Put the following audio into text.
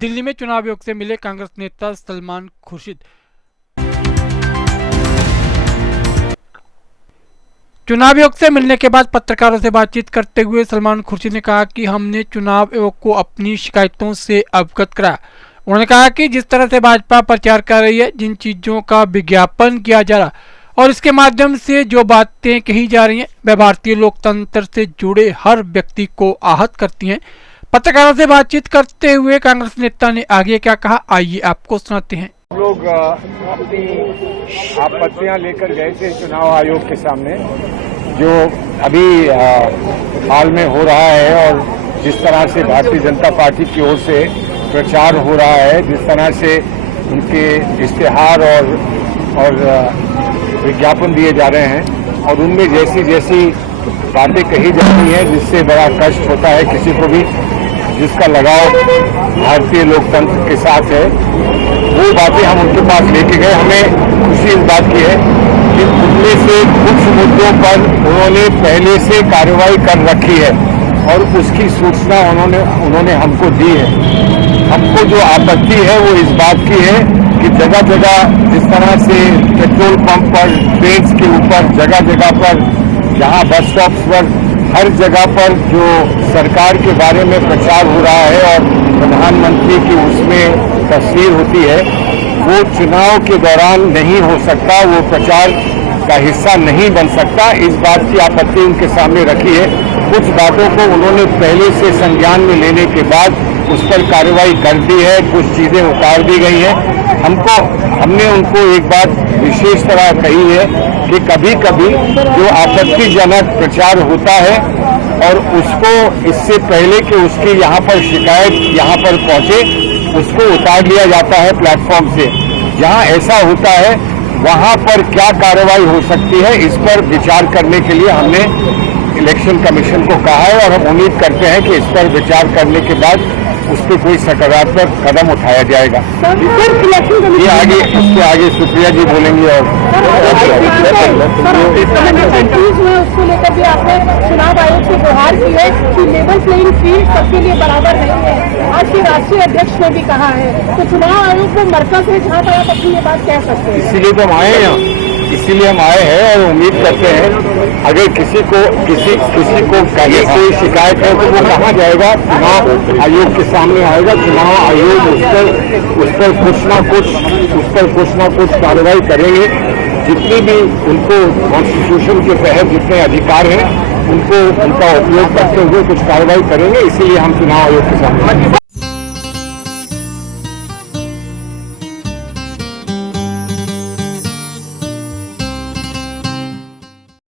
दिल्ली में चुनाव आयोग से मिले कांग्रेस नेता सलमान खुर्शीद। चुनाव आयोग से मिलने के बाद पत्रकारों से बातचीत करते हुए सलमान खुर्शीद ने कहा कि हमने चुनाव आयोग को अपनी शिकायतों से अवगत कराया। उन्होंने कहा कि जिस तरह से भाजपा प्रचार कर रही है, जिन चीजों का विज्ञापन किया जा रहा और इसके माध्यम से जो बातें कही जा रही हैं, वह भारतीय लोकतंत्र से जुड़े हर व्यक्ति को आहत करती हैं। पत्रकारों से बातचीत करते हुए कांग्रेस नेता ने आगे क्या कहा, आइए आपको सुनाते हैं। लोग अपनी आपत्तियां लेकर गए थे चुनाव आयोग के सामने, जो अभी हाल में हो रहा है और जिस तरह से भारतीय जनता पार्टी की ओर से प्रचार हो रहा है, जिस तरह से उनके इश्तेहार और विज्ञापन दिए जा रहे हैं और उनमें जैसी जैसी बातें कही जा रही हैं जिससे बड़ा कष्ट होता है किसी को भी जिसका लगाव भारतीय लोकतंत्र के साथ है, वो बातें हम उनके पास लेके गए। हमें खुशी इस बात की है कि उनमें से कुछ मुद्दों पर उन्होंने पहले से कार्रवाई कर रखी है और उसकी सूचना उन्होंने हमको दी है। हमको जो आपत्ति है वो इस बात की है कि जगह जगह जिस तरह से पेट्रोल पंप पर, ट्रेन के ऊपर, जगह जगह पर, जहां बस स्टॉप्स पर, हर जगह पर जो सरकार के बारे में प्रचार हो रहा है और प्रधानमंत्री की उसमें तस्वीर होती है, वो चुनाव के दौरान नहीं हो सकता, वो प्रचार का हिस्सा नहीं बन सकता। इस बात की आपत्ति उनके सामने रखी है। कुछ बातों को उन्होंने पहले से संज्ञान में लेने के बाद उस पर कार्रवाई कर दी है, कुछ चीजें उतार दी गई हैं। हमने उनको एक बात विशेष तरह कही है कि कभी कभी जो आपत्तिजनक प्रचार होता है और उसको इससे पहले कि उसकी यहाँ पर शिकायत यहाँ पर पहुंचे, उसको उतार लिया जाता है प्लेटफॉर्म से। जहाँ ऐसा होता है वहाँ पर क्या कार्रवाई हो सकती है, इस पर विचार करने के लिए हमने इलेक्शन कमीशन को कहा है और हम उम्मीद करते हैं कि इस पर विचार करने के बाद उस पर कोई सकारात्मक कदम उठाया जाएगा। ये आगे उसके आगे सुप्रिया जी बोलेंगे। और उसको लेकर भी आपने चुनाव आयोग से गुहार की है कि लेवल प्लेइंग फील्ड सबके लिए बराबर नहीं है। आज के राष्ट्रीय अध्यक्ष ने भी कहा है, तो चुनाव आयोग को मरकज से जहाँ पर आप अपनी ये बात कह सकते हैं। इसीलिए तो हम आए हैं, इसीलिए हम आए हैं और उम्मीद करते हैं अगर किसी को कहीं कोई शिकायत है तो वो कहाँ जाएगा, चुनाव आयोग के सामने आएगा। चुनाव आयोग उस पर कुछ ना कुछ कार्रवाई करेंगे। जितनी भी उनको कॉन्स्टिट्यूशन के तहत जितने अधिकार हैं उनका उपयोग करते हुए कुछ कार्रवाई करेंगे। इसीलिए हम चुनाव आयोग के सामने